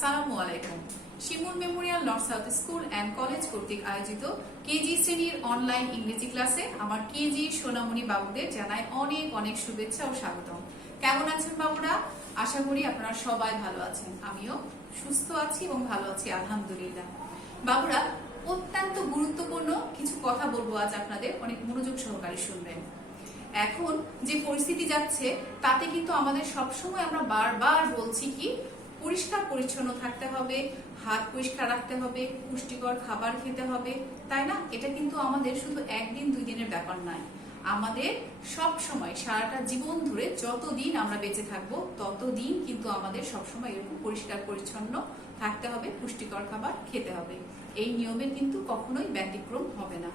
আসসালামু আলাইকুম। Shimul memorial north south school and college কর্তৃক আয়োজিত কেজি শ্রেণীর অনলাইন ইংরেজি ক্লাসে আমার কেজি সোনামণি বাবুদের জানাই অনেক অনেক শুভেচ্ছা ও স্বাগতম। কেমন আছেন বাবুরা? আশা করি আপনারা সবাই ভালো আছেন। আমিও সুস্থ আছি এবং ভালো আছি আলহামদুলিল্লাহ। বাবুরা, অত্যন্ত গুরুত্বপূর্ণ কিছু কথা বলবো আজ আপনাদের, অনেক মনোযোগ সহকারে শুনবেন। এখন যে পরিস্থিতি যাচ্ছে তাতে কিন্তু আমাদের সবসময় আমরা বারবার বলছি কি, পরিষ্কার পরিচ্ছন্ন থাকতে হবে, হাত পরিষ্কার রাখতে হবে, পুষ্টিকর খাবার খেতে হবে, তাই না? এটা কিন্তু আমাদের শুধু একদিন দুই দিনের ব্যাপার নয়, আমাদের সব সময় সারাটা জীবন ধরে যতদিন আমরা বেঁচে থাকবো ততদিন কিন্তু আমাদের সবসময় এরকম পরিষ্কার পরিচ্ছন্ন থাকতে হবে, পুষ্টিকর খাবার খেতে হবে। এই নিয়মের কিন্তু কখনোই ব্যতিক্রম হবে না।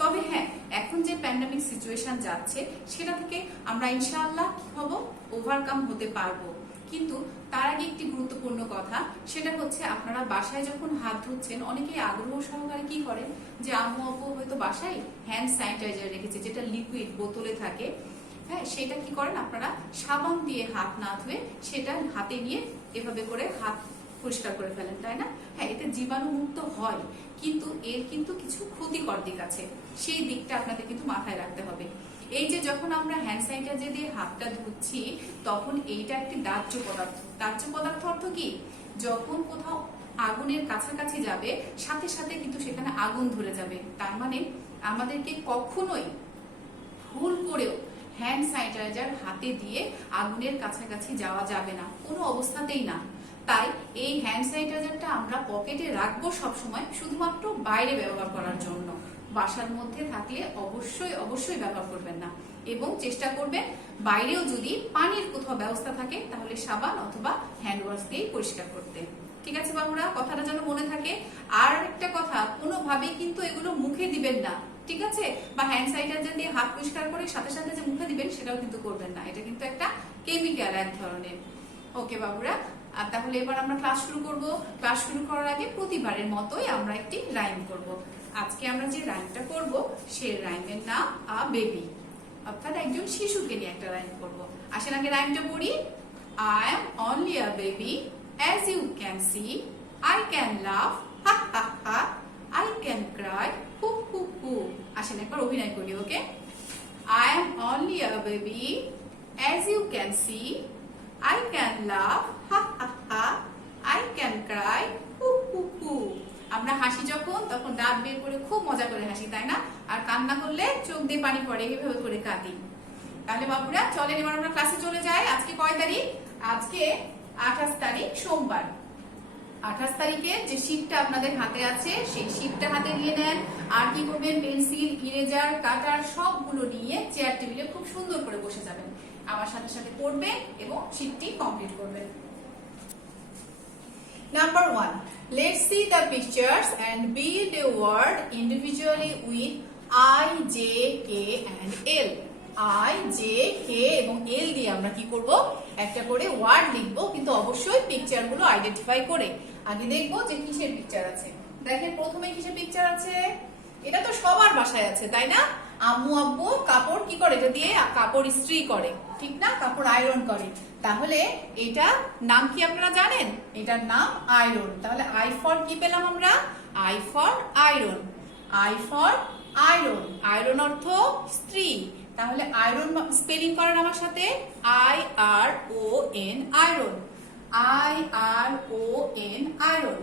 তবে হ্যাঁ, এখন যে প্যান্ডামিক সিচুয়েশন যাচ্ছে সেটা থেকে আমরা ইনশাআল্লাহ কি হব, ওভারকাম হতে পারবো। কিন্তু তার আগে একটি গুরুত্বপূর্ণ কথা, সেটা হচ্ছে আপনারা বাসায় যখন হাত ধুচ্ছেন অনেকেই আগ্রহ সহকারে কি করে যে আম্মু আব্বু হয়তো বাসায় হ্যান্ড স্যানিটাইজার রেখেছে যেটা লিকুইড বোতলে থাকে, হ্যাঁ সেটা কি করেন আপনারা সাবান দিয়ে হাত না ধুয়ে সেটা হাতে নিয়ে এভাবে করে হাত পরিষ্কার করে ফেলেন, তাই না? হ্যাঁ, এতে জীবাণু মুক্ত হয়, কিন্তু এর কিন্তু কিছু ক্ষতিকর দিক আছে, সেই দিকটা আপনাদের কিন্তু মাথায় রাখতে হবে। এই যে যখন আমরা হ্যান্ড স্যানিটাইজার দিয়ে হাতটা ধুচ্ছি তখন এইটা একটি দাহ্য পদার্থ। দাহ্য পদার্থ অর্থ কি? যখন কোথাও আগুনের কাছাকাছি যাবে সাথে সাথে কিন্তু সেখানে আগুন ধরে যাবে। তার মানে আমাদেরকে কখনোই ভুল করেও হ্যান্ড স্যানিটাইজার হাতে দিয়ে আগুনের কাছাকাছি যাওয়া যাবে না, কোনো অবস্থাতেই না। তাই এই হ্যান্ড স্যানিটাইজারটা আমরা পকেটে রাখবো সবসময়, শুধুমাত্র বাইরে ব্যবহার করার জন্য। বাসার মধ্যে থাকলে অবশ্যই অবশ্যই ব্যবহার করবেন না, এবং চেষ্টা করবেন বাইরেও যদি পানির কোথাও ব্যবস্থা থাকে তাহলে সাবান অথবা হ্যান্ড ওয়াশ দিয়ে পরিষ্কার করতে। ঠিক আছে বাবুরা, কথাটা যেন মনে থাকে। আর একটা কথা, কোনোভাবেই কিন্তু এগুলো মুখে দিবেন না, ঠিক আছে? বা হ্যান্ড স্যানিটাইজার দিয়ে হাত পরিষ্কার করে সাথে সাথে যে মুখে দিবেন সেটাও কিন্তু করবেন না, এটা কিন্তু একটা কেমিক্যাল এক ধরনের। ওকে বাবুরা, আর তাহলে এবার আমরা ক্লাস শুরু করব। ক্লাস শুরু করার আগে প্রতিবারের মতোই আমরা একটি রাইম করব। আজকে আমরা যে রাইমটা করব সেই রাইমের নাম আ বেবি, অর্থাৎ একজন শিশুকে নিয়ে একটা রাইম করব। আসেন আগে রাইমটা পড়ি। I am only a baby, as you can see. I can laugh, ha ha ha. I can cry, hoo hoo hoo. আসেন একবার অভিনয় করি, ওকে? I am only a baby, as you can see. I can laugh, ha ha ha. I can cry, hoo hoo hoo. আমরা হাসি যখন তখন দাঁত বের করে খুব মজা করে হাসি, তাই না? আর কান্না করলে চোখ দিয়ে পানি পড়ে, এভাবে করে কাঁদি। তাহলে বাবুরা চলেন এবার আমরা ক্লাসে চলে যাই। আজকে কয় তারিখ? আজকে 28 তারিখ, সোমবার। 28 তারিখে যে শীটটা আপনাদের হাতে আছে সেই শীটটা হাতে নিয়ে নেন। আর কি করবেন, পেন্সিল, ইরেজার, কাটার সবগুলো নিয়ে চেয়ার টেবিলে খুব সুন্দর করে বসে যাবেন। আমার সাথে সাথে পড়বেন এবং শীটটি কমপ্লিট করবেন। Number 1. Let's see the pictures and build a word individually with I, J, K and L. I, J, K এবং L দিয়ে আমরা কি করব, একটা করে ওয়ার্ড লিখবো, কিন্তু অবশ্যই পিকচার গুলো আইডেন্টিফাই করে। আগে দেখবো যে কিসের পিকচার আছে। দেখেন প্রথমে কিসের পিকচার আছে? এটা তো সবার বাসায় আছে, তাই না? আম্মু আব্বু কাপড় কি করে, এটা দিয়ে কাপড় ইস্ত্রি করে, ঠিক না? কাপড় আয়রন করে। তাহলে এটা নাম কি আপনারা জানেন? এটার নাম আয়রন। তাহলে আই ফর কি পেলাম আমরা? I for iron. I for iron. Iron অর্থ স্ত্রী। তাহলে আয়রন স্পেলিং করেন আমার সাথে, I R O N, iron. I R O N, iron.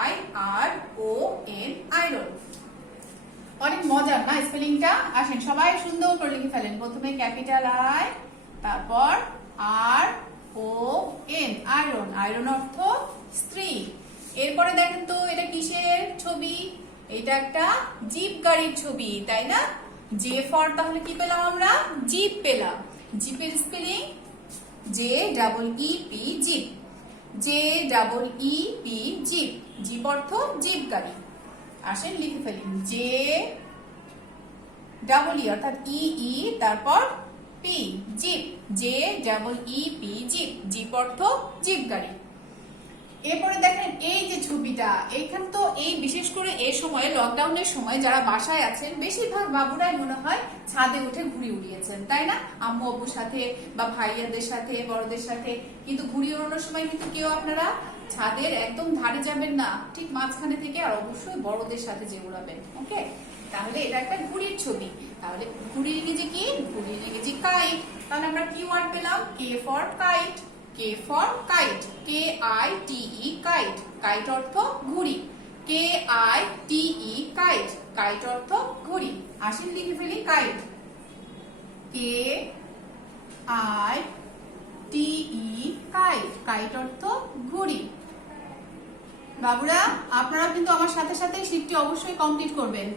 I R O N, iron. অনেক মজার না স্পেলিংটা? আসেন সবাই সুন্দর করে লিখে ফেলেন। প্রথমে ক্যাপিটাল আই, তারপর আর ও এন, আয়রন। আয়রন অর্থ স্ত্রী। এরপরে দেখেন তো এটা কিসের ছবি? এটা একটা জিপ গাড়ির ছবি, তাই না? জে ফর তাহলে কি পেলাম আমরা? জিপ পেলাম। জিপের spelling J double E P, jeep. J double E P, jeep. Jeep অর্থ জিপ গাড়ি। আসেন লিখে ফেলি, জে ডাবল ই অর্থাৎ ই ই তারপর P, jeep. J double E P, jeep. Jeep অর্থ জিপ গাড়ি। এরপরে দেখেন এই যে ছবিটা, এইখানে তো এই বিশেষ করে এই সময় লকডাউনের সময় যারা বাসায় আছেন বেশিরভাগ বাবুরাই মনে হয় ছাদে উঠে ঘুড়ি উড়িয়েছেন, তাই না? আম্মু আব্বুর সাথে বা ভাইয়াদের সাথে, বড়দের সাথে। কিন্তু ঘুড়ি ওড়ানোর সময় কিন্তু কেউ আপনারা ছাদের একদম ধারে যাবেন না, ঠিক মাঝখানে থেকে, আর অবশ্যই বড়দের সাথে যে উড়াবেন। ওকে, তাহলে এটা একটা ঘুড়ির ছবি। তাহলে ঘুড়ির ইংরেজি কি? ঘুড়ির ইংরেজি কাইট। তাহলে আমরা কি ওয়ার্ড পেলাম? K for kite. K for kite, K I T E kite. Kite অর্থ ঘুড়ি। K I T E kite, kite অর্থ ঘুড়ি। আসেন লিখে ফেলি kite. K I T E kite, kite অর্থ ঘুড়ি। বাবুরা, আপনারা কিন্তু আমার সাথে সাথে শীটটি অবশ্যই কমপ্লিট করবেন।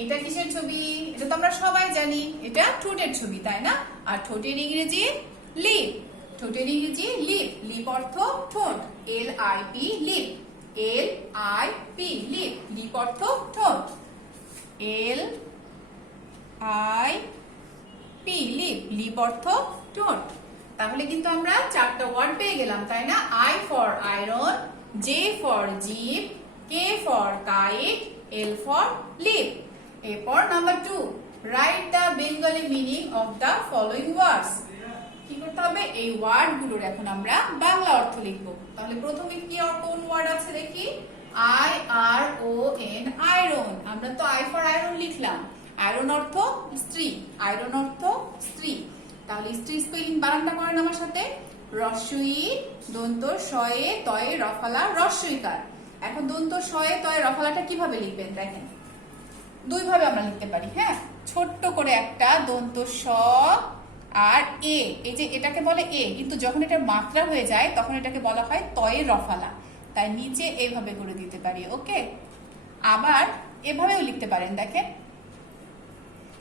এটা কিসের ছবি? এটা তো আমরা সবাই জানি, এটা ঠোঁটের ছবি, তাই না? আর ঠোঁটের ইংরেজি লিপ। ঠোঁটের ইংরেজি লিপ। লিপ অর্থ ঠোঁট। L I P lip. L I P lip. Lip অর্থ ঠোঁট। L I P lip. Lip অর্থ ঠোঁট। তাহলে কিন্তু আমরা 4টা ওয়ার্ড পেয়ে গেলাম, তাই না? I for iron, J for jeep, K for kite, L for leap. এরপর number 2, write the Bengali meaning of the following words. কি করতে হবে? এই ওয়ার্ড গুলোর এখন আমরা বাংলা অর্থ লিখব। তাহলে প্রথমে কি আর কোন ওয়ার্ড আছে দেখি? I R O N, iron. আমরা তো আই ফর আয়রন লিখলাম। আয়রন অর্থ স্ত্রী। আয়রন অর্থ স্ত্রী। তাহলে স্ত্রী স্পেলিং বানানটা করেন আমার সাথে। রস্বই দন্ত শয়ে তয়ে রফালা রস্বইকার। এখন দন্ত শয়ে তয়ে রফালাটা কিভাবে লিখবেন দেখেন। দুই ভাবে আমরা লিখতে পারি। হ্যাঁ, ছোট্ট করে একটা দন্ত স আর এ, এই যে এটাকে বলে এ, কিন্তু যখন এটা মাত্রা হয়ে যায় তখন এটাকে বলা হয় তয়ে রফালা। তাই নিচে এইভাবে করে দিতে পারি। ওকে, আবার এভাবেও লিখতে পারেন। দেখেন,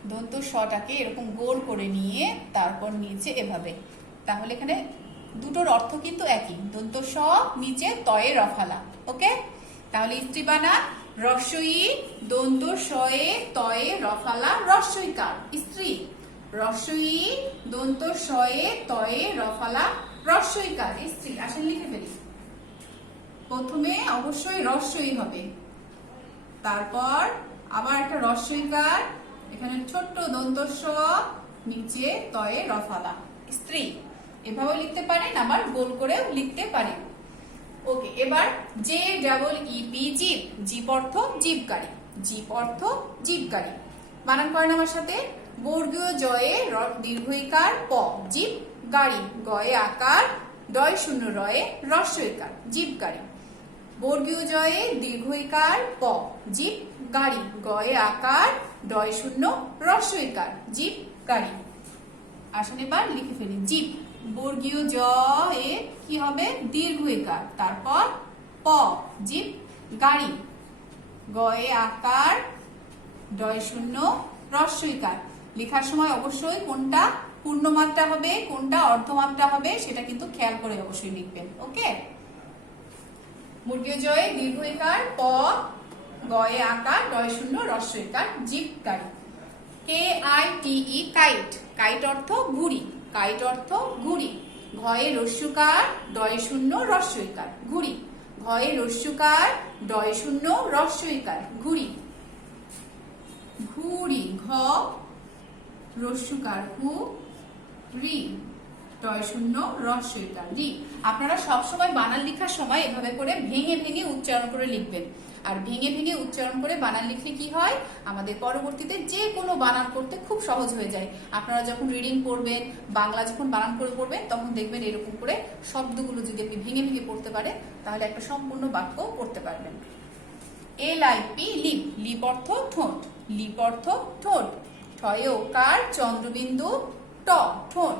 দন্ত শটাকে এরকম গোল করে নিয়ে তারপর নিচে এভাবে। তাহলে এখানে দুটোর অর্থ কিন্তু একই। দন্ত স, নিচে তয়ে রফালা। ওকে, তাহলে স্ত্রী বানান রস্বই দন্ত শয়ে তয়ে রফালা রস্বইকার, স্ত্রী। রস্বই দন্ত শয়ে তয়ে রফালা রস্বইকার, স্ত্রী। আসেন লিখে ফেলি। প্রথমে অবশ্যই রস্বই হবে, তারপর আবার একটা রস্বইকার, এখানে ছোট্ট দন্ত স, নিচে তয়ে রফালা, স্ত্রী। এভাবেও লিখতে পারেন, আবার গোল করেও লিখতে পারেন। ওকে, এবার J double E P jeep. Jeep অর্থ জিপগাড়ি। জিপ অর্থ জিপগাড়ি। বানান করেন আমার সাথে। বর্গীয় জয়ে দীর্ঘইকার প, জিপ গাড়ি। গয়ে আকার, ডয় শূন্য রয়ে রস্বইকার, জিপ গাড়ি। বর্গীয় জয়ে দীর্ঘইকার প, জিপ গাড়ি। গয়ে আকার, ডয় শূন্য রস্বইকার, জিপ গাড়ি। আসেন এবার লিখে ফেলি। জিপ বর্গীয় জ এ কি হবে? দীর্ঘইকার, তারপর প, জিপ গাড়ি। গয়ে আকার, ডয় শূন্য রস্বইকার। লেখার সময় অবশ্যই কোনটা পূর্ণমাত্রা হবে কোনটা অর্ধমাত্রা হবে সেটা কিন্তু খেয়াল করে অবশ্যই লিখবেন। ওকে, বর্গীয় জয়ে দীর্ঘইকার প, গয়ে আকার, ডয় শূন্য রস্বইকার, জিপ গাড়ি। K I T E kite. Kite অর্থ ঘুড়ি। কাইট অর্থ ঘুড়ি। ঘয়ে রস্যকার, ডয় শূন্য রস্বইকার, ঘুড়ি। ঘয়ে রস্যকার, ডয় শূন্য রস্বইকার, ঘুড়ি। ঘুড়ি, ঘ রস্যকার হু, রি, ডয় শূন্য রস্বইকার, রি। আপনারা সবসময় বানান লেখার সময় এভাবে করে ভেঙে ভেঙে উচ্চারণ করে লিখবেন। আর ভেঙে ভেঙে উচ্চারণ করে বানান লিখলে কি হয়? আমাদের পরবর্তীতে যে কোনো বানান করতে খুব সহজ হয়ে যায়। আপনারা যখন রিডিং পড়বেন, বাংলা যখন বানান করে পড়বেন, তখন দেখবেন এরকম করে শব্দগুলো যদি আপনি ভেঙে ভেঙে পড়তে পারেন, তাহলে একটা সম্পূর্ণ বাক্য পড়তে পারবেন। L I P lip. Lip অর্থ ঠোঁট। লিপ অর্থ ঠোঁট। ঠয়ে ওকার চন্দ্রবিন্দু ট, ঠোঁট।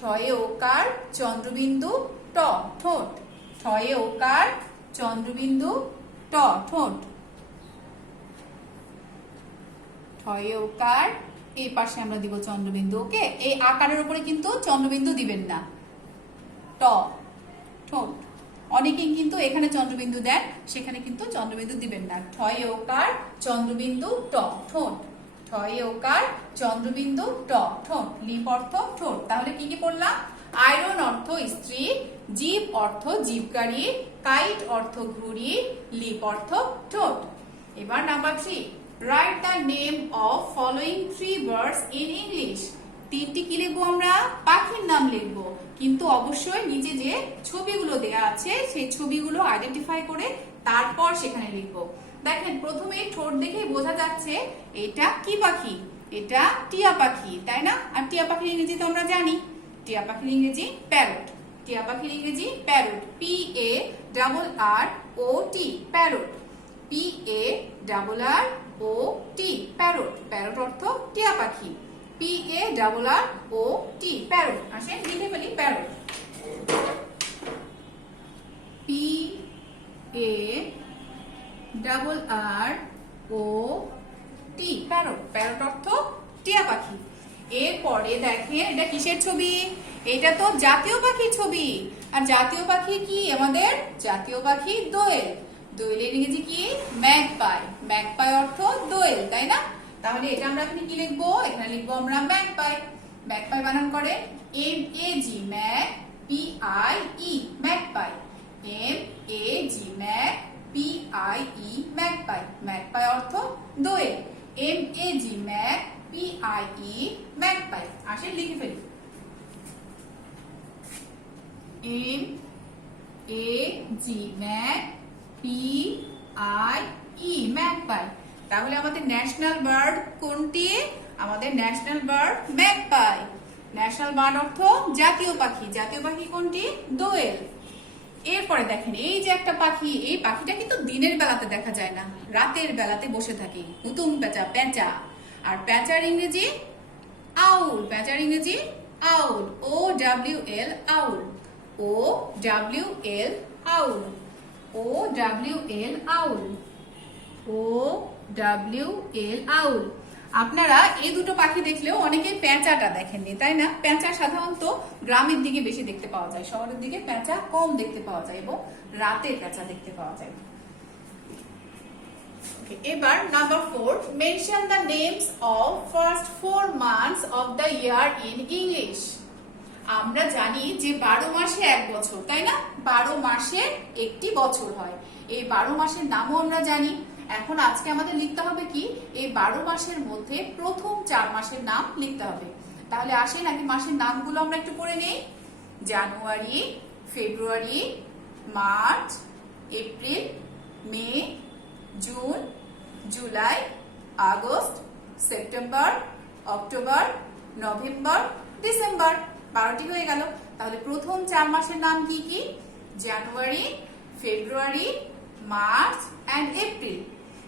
ঠয়ে ওকার চন্দ্রবিন্দু ট, ঠোঁট। ঠয়ে ওকার চন্দ্রবিন্দু ট, ঠোঁট। ঠয়ে ওকার, এই পাশে আমরা দিব চন্দ্রবিন্দু। ওকে, এই আকারের উপরে কিন্তু চন্দ্রবিন্দু দিবেন না। ট, ঠোঁট। অনেকেই কিন্তু এখানে চন্দ্রবিন্দু দেন, সেখানে কিন্তু চন্দ্রবিন্দু দিবেন না। ঠয়ে ওকার চন্দ্রবিন্দু ট, ঠোঁট। ঠয়ে ওকার চন্দ্রবিন্দু ট, ঠোঁট। লিপ অর্থ ঠোঁট। তাহলে কি কি পড়লাম? আয়রন অর্থ স্ত্রী, জিপ অর্থ জিপগাড়ি, কাইট অর্থ ঘুড়ি, লিপ অর্থ ঠোঁট। এবার number 3, write the name of following 3 birds in English. তিনটি কি লিখবো আমরা? পাখির নাম লিখবো। কিন্তু অবশ্যই নিচে যে ছবিগুলো দেয়া আছে সেই ছবিগুলো আইডেন্টিফাই করে তারপর সেখানে লিখবো। দেখেন প্রথমে ঠোঁট দেখেই বোঝা যাচ্ছে এটা কি পাখি, এটা টিয়া পাখি, তাই না? আর টিয়া পাখির ইংরেজি তো আমরা জানি, টিয়া পাখির ইংরেজি প্যারট। টিয়া পাখির ইংরেজি parrot, PARROT, parrot, PARROT, parrot. Parrot অর্থ টিয়া পাখি, PARROT, প্যারট। আসেন লিখে ফেলি প্যারট, PARROT, প্যারট। প্যারট অর্থ টিয়া পাখি। এরপরে দেখেন এটা কিসের ছবি? এটা তো জাতীয় পাখির ছবি। আর জাতীয় পাখি কি আমাদের? জাতীয় পাখি দোয়েল। দোয়েলের ইংরেজি কি? ম্যাগপাই। ম্যাগপাই অর্থ দোয়েল, তাই না? তাহলে এটা আমরা এখানে কি লিখবো? এখানে লিখবো আমরা ম্যাগপাই। ম্যাগপাই বানান করে MAG, ম্যাগ, PIE, magpie. MAG, ম্যাগ, PIE, magpie. Magpie অর্থ দোয়েল। MAG, ম্যাগ, PIE, magpie. আসেন লিখে ফেলি, MAG, ম্যাগ, PIE, ম্যাগপাই। তাহলে আমাদের ন্যাশনাল বার্ড কোনটি? আমাদের national bird magpie. National bird অর্থ জাতীয় পাখি। জাতীয় পাখি কোনটি? দোয়েল। এরপরে দেখেন এই যে একটা পাখি, এই পাখিটা কিন্তু দিনের বেলাতে দেখা যায় না, রাতের বেলাতে বসে থাকে। হুতুম পেঁচা, পেঁচা। আর পেঁচার ইংরেজি আউল। পেঁচার ইংরেজি আউল, OWL, আউল, OWL, আউল, OWL, আউল, OWL, আউল। আপনারা এই দুটো পাখি দেখলেও অনেকে পেঁচাটা দেখেননি, তাই না? পেঁচা সাধারণত গ্রামের দিকে বেশি দেখতে পাওয়া যায়, শহরের দিকে পেঁচা কম দেখতে পাওয়া যায় এবং রাতে পেঁচা দেখতে পাওয়া যায়। এবার number 4, mention the names of first 4 months of the year in English. আমরা জানি যে 12 মাসে 1 বছর, তাই না? 12 মাসে একটি বছর হয়। এই 12 মাসের নামও আমরা জানি। এখন আজকে আমাদের লিখতে হবে কি? এই 12 মাসের মধ্যে প্রথম 4 মাসের নাম লিখতে হবে। তাহলে আসেন আগে মাসের নামগুলো আমরা একটু পড়ে নেই। January, February, March, April, May, June, July, August, September, October, November, December. 12টি হয়ে গেল। তাহলে প্রথম 4 মাসের নাম কি কি? January, February, March and April.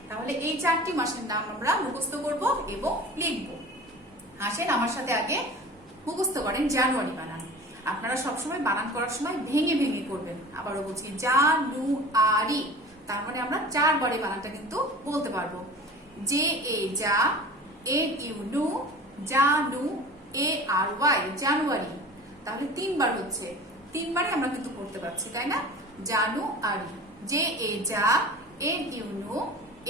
তাহলে এই 4টি মাসের নাম আমরা মুখস্থ করব এবং লিখব। আসেন আমার সাথে আগে মুখস্থ করেন জানুয়ারি বানান। আপনারা সবসময় বানান করার সময় ভেঙে ভেঙে করবেন। আবারও বলছি জানুয়ারি, তার মানে আমরা 4 বারে বানানটা কিন্তু বলতে পারবো। জা, NU, নু, জানু, ARY, জানুয়ারি। তাহলে 3 বার হচ্ছে, 3 বারে আমরা কিন্তু করতে পারছি, তাই না? জানুয়ারি। জা, NU, নু,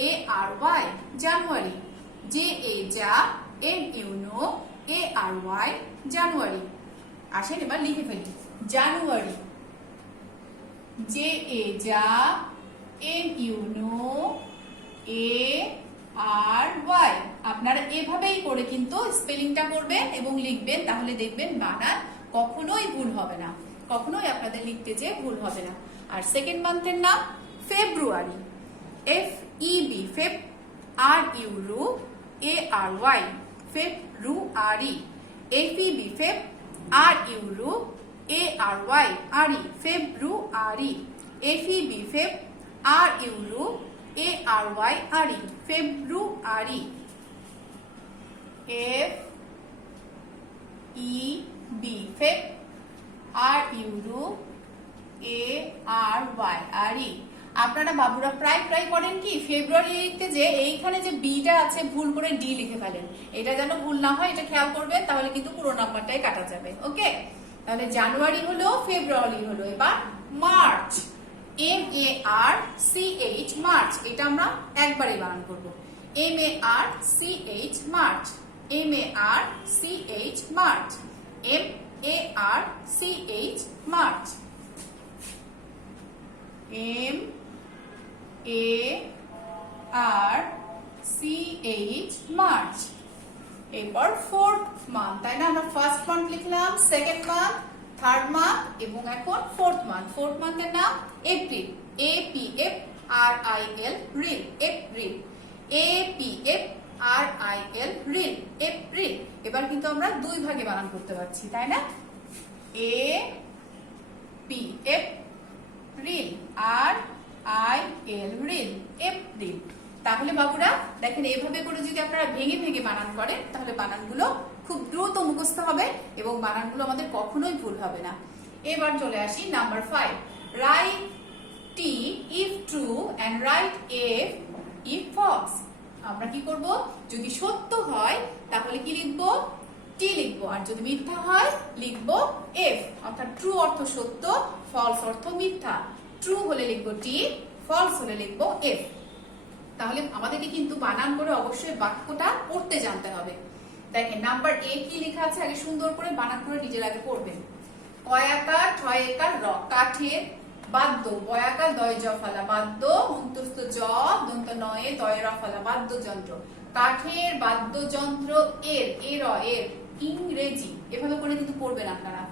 ARY, জানুয়ারি। জা, NU, নু, ARY, জানুয়ারি। আসেন এবার লিখে ফেলি জানুয়ারি। জা, NU, নু, ARY। আপনারা এভাবেই করে কিন্তু স্পেলিংটা করবেন এবং লিখবেন, তাহলে দেখবেন বানান কখনোই ভুল হবে না, কখনোই আপনাদের লিখতে যে ভুল হবে না। আর সেকেন্ড মান্থের নাম ফেব্রুয়ারি, FEB, ফেব, RU, ARY, ফেব্রুয়ারি। FEB, ফেব, RU, ARY, আরি, ফেব্রুয়ারি। FEB, ফেব, RU, ARY, আরি, ফেব্রুয়ারি। FEB, ফেব, RU, ARY, আরি। আপনারা বাবুরা প্রায় করেন কি ফেব্রুয়ারি লিখতে যে এইখানে যে বিটা আছে ভুল করে ডি লিখে ফেলেন। এটা যেন ভুল না হয় এটা খেয়াল করবেন, তাহলে কিন্তু পুরো নাম্বারটাই কাটা যাবে। ওকে, তাহলে জানুয়ারি হলো, ফেব্রুয়ারি হলো। এবার মার্চ, MARCH, মার্চ। এটা আমরা একবারে বানান করব। MARCH, March. MARCH, March. MARCH, March. MARCH, March. এরপর 4th মান্থ, তাই না? আমরা ফার্স্ট মান্থ লিখলাম, সেকেন্ড মান্থ, থার্ড মান্থ এবং এখন ফোর্থ মান্থ। ফোর্থ মান্থের নাম April, APFRIL, reel, April, APFRIL, reel, April. এবার কিন্তু আমরা দুই ভাগে বানান করতে পারছি, তাই না? APF, reel, RIL, reel, April. তাহলে বাবুরা দেখেন, এইভাবে করে যদি আপনারা ভেঙে ভেঙে বানান করেন তাহলে বানানগুলো খুব দ্রুত মুখস্থ হবে এবং বানানগুলো আমাদের কখনোই ভুল হবে না। এবার চলে আসি number 5। Right T if true and write F if false। আমরা কি করব? যদি সত্য হয় তাহলে কি লিখবো? T লিখবো, আর যদি মিথ্যা হয় লিখবো F। অর্থাৎ ট্রু অর্থ সত্য, ফলস অর্থ মিথ্যা। ট্রু হলে লিখবো T, ফলস হলে লিখবো F। তাহলে আমাদেরকে কিন্তু বানান করে অবশ্যই বাক্যটা পড়তে জানতে হবে। দেখেন নাম্বার A কি লেখা আছে আগে সুন্দর করে বানান করে নিজের আগে পড়বেন। কয়াকার ঠয়াকার র, কাঠের বাদ্য, বয়াকার দয় জ ফালা বাদ্য, অন্তস্থ জ দন্ত নয়ে দয় র ফালা বাদ্যযন্ত্র। কাঠের বাদ্যযন্ত্র এর, এর ইংরেজি। এভাবে করে কিন্তু পড়বেন আপনারা।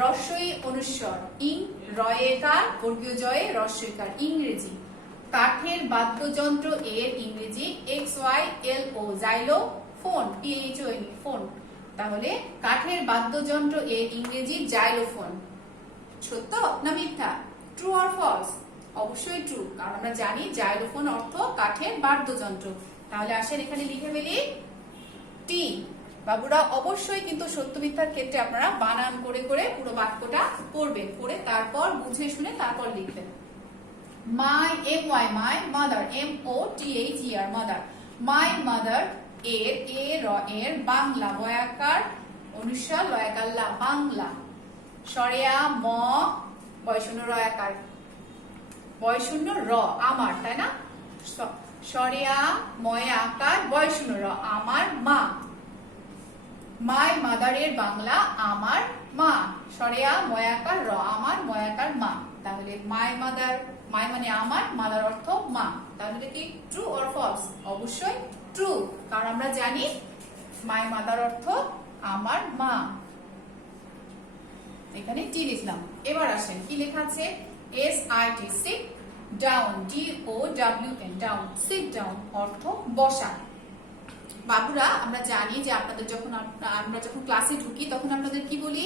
রস্বই অনুস্বর, ইং রয়েকার বর্গীয় জয়ে রস্বইকার, ইংরেজি। কাঠের বাদ্যযন্ত্র এর ইংরেজি XYLO, xylophone, PHON, phone. তাহলে কাঠের বাদ্যযন্ত্র এর ইংরেজি জাইলোফোন। সত্য না মিথ্যা? True or false? অবশ্যই ট্রু, কারণ আমরা জানি জাইলোফোন অর্থ কাঠের বাদ্যযন্ত্র। তাহলে আসেন এখানে লিখে ফেলি টি। বাবুরা অবশ্যই কিন্তু সত্য মিথ্যার ক্ষেত্রে আপনারা বানান করে করে পুরো বাক্যটা পড়বেন, পড়ে তারপর বুঝে শুনে তারপর লিখবেন। My, MY, my mother, MOTHER, mother, my mother, এর বাংলা, বয়াকার অনুস্বার লয়াকার লা, বাংলা। সরেয়া ম, বয়শূন্য রয়াকার, বয়শূন্য র, আমার, তাই না? সরেয়া ময়াকার বয়শূন্য র, আমার মা। মাই মাদার এর বাংলা আমার মা, সরেয়া ময়াকার র, আমার, ময়াকার মা। তাহলে মাই মাদার, মাই মানে আমার, মাদার অর্থ মা। তাহলে কি ট্রু অর ফলস? অবশ্যই ট্রু, কারণ আমরা জানি মাই মাদার অর্থ আমার মা। এখানে টি লিখলাম। এবার আসেন কি লেখা আছে? SIT, sit down, DOWN, down, sit down অর্থ বসা। বাবুরা আমরা জানি যে আপনাদের যখন আমরা যখন ক্লাসে ঢুকি তখন আপনাদের কি বলি?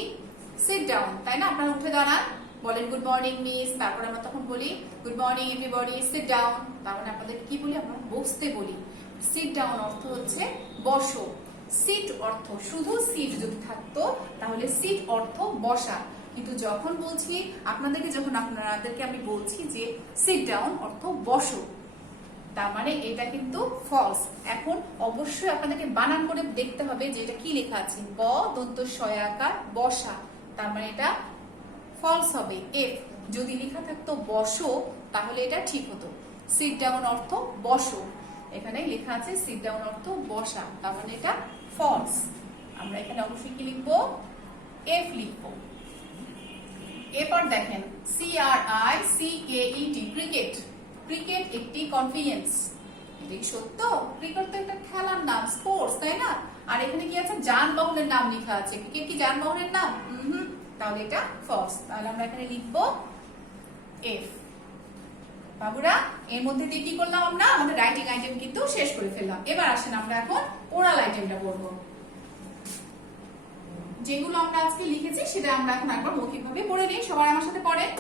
সিট ডাউন, তাই না? আপনারা উঠে দাঁড়ান, বলেন গুড মর্নিং মিস, তারপর আমরা তখন বলি good morning everybody, sit down. তার মানে আপনাদের কি বলি? আমরা বসতে বলি। সিট ডাউন অর্থ হচ্ছে বসো। সিট অর্থ শুধু সিট যদি থাকতো তাহলে সিট অর্থ বসা, কিন্তু যখন বলছি আপনাদেরকে, যখন আপনাদেরকে আমি বলছি যে সিট ডাউন অর্থ বসো, তার মানে এটা কিন্তু ফলস। এখন অবশ্যই আপনাদেরকে বানান করে দেখতে হবে যে এটা কি লেখা আছে। ব দন্ত সয়াকার বসা, তার মানে এটা ফলস হবে। এফ যদি লেখা থাকতো বসো তাহলে এটা ঠিক হতো। সিট ডাউন অর্থ বসো, এখানে লেখা আছে সিট ডাউন অর্থ বসা, তার মানে এটা ফলস। আমরা এখানে অবশ্যই কি লিখবো? এফ লিখবো। এরপর দেখেন CRICKET, ক্রিকেট। ক্রিকেট একটি কনফিডেন্স, এটা কি সত্য? ক্রিকেট তো একটা খেলার নাম, স্পোর্টস, তাই না? আর এখানে কি আছে? যানবাহনের নাম লেখা আছে। ক্রিকেট কি যানবাহনের নাম? তাহলে এটা ফলস। তাহলে আমরা এখানে লিখবো এফ। বাবুরা এর মধ্যে দিয়ে কি করলাম? আমরা আমাদের রাইটিং আইটেম কিন্তু শেষ করে ফেললাম। এবার আসেন আমরা এখন ওরাল আইটেমটা পড়বো। যেগুলো আমরা আজকে লিখেছি সেটা আমরা এখন একবার মৌখিকভাবে পড়ে নিই। সবাই আমার সাথে পড়েন।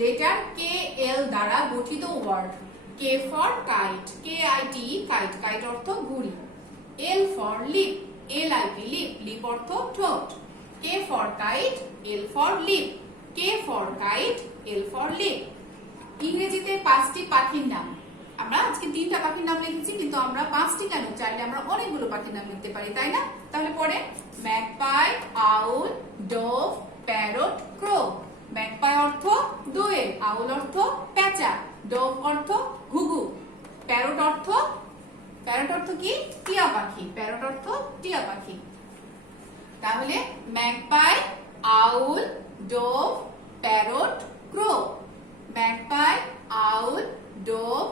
লেটার KL দ্বারা গঠিত word. K for kite, KIT, kite, kite অর্থ ঘুড়ি। L for lip, LIP, lip, lip অর্থ ঠোঁট। K for kite, L for lip, K for kite, L for lip. ইংরেজিতে 5টি পাখির নাম। আমরা আজকে 3টা পাখির নাম লিখেছি, কিন্তু আমরা 5টি কেন? চাইলে আমরা অনেকগুলো পাখির নাম লিখতে পারি, তাই না? তাহলে পরে ম্যাগপাই, আউল, ডোভ, প্যারট, ক্রো। ম্যাগপাই অর্থ দোয়েল, আউল অর্থ পেঁচা, ডোভ অর্থ ঘুঘু, প্যারট অর্থ কি? টিয়া পাখি, প্যারট অর্থ টিয়া পাখি। তাহলে ম্যাগপাই, আউল, ডোভ, প্যারট, ক্রো। ম্যাগপাই, আউল, ডোভ,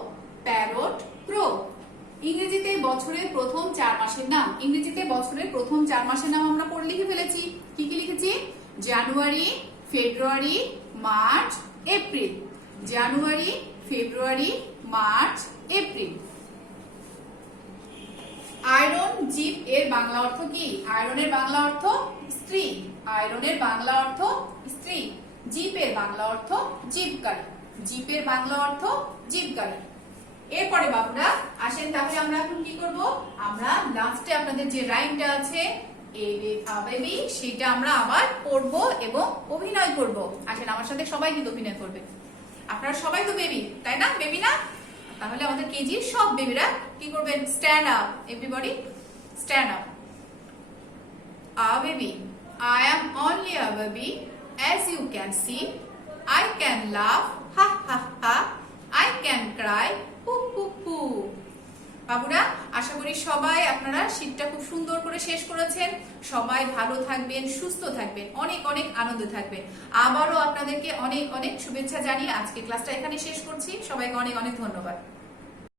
প্যারট, ক্রো। ইংরেজিতে বছরের প্রথম 4 মাসের নাম। ইংরেজিতে বছরের প্রথম 4 মাসের নাম আমরা পড়ে লিখে ফেলেছি। কি কি লিখেছি? জানুয়ারি, ফেব্রুয়ারি, মার্চ, এপ্রিল। জানুয়ারি, February, March, April. Iron zip এর বাংলা অর্থ কি? আয়রনের বাংলা অর্থ স্ত্রী। আয়রনের বাংলা অর্থ স্ত্রী। জিপের বাংলা অর্থ জিপগাড়ি। জিপের বাংলা অর্থ জিপগাড়ি। এরপরে বাবুরা আসেন, তাহলে আমরা এখন কি করব? আমরা লাস্টে আপনাদের যে রাইমটা আছে বেবি, সেটা আমরা আবার পড়ব এবং অভিনয় করব। আসেন আমার সাথে সবাই কিন্তু অভিনয় করবে। আপনারা সবাই তো বেবি, তাই না? বেবি না? তাহলে আমাদের কেজির সব বেবিরা কি করবেন? Stand up, everybody stand up. A baby, I am only a baby, as you can see. I can laugh, ha ha ha. I can cry, hoo hoo hoo. বাবুরা, আশা করি সবাই আপনারা শীতটা খুব সুন্দর করে শেষ করেছেন। সবাই ভালো থাকবেন, সুস্থ থাকবেন, অনেক অনেক আনন্দ থাকবেন। আবারও আপনাদেরকে অনেক অনেক শুভেচ্ছা জানিয়ে আজকে ক্লাসটা এখানে শেষ করছি। সবাইকে অনেক অনেক ধন্যবাদ।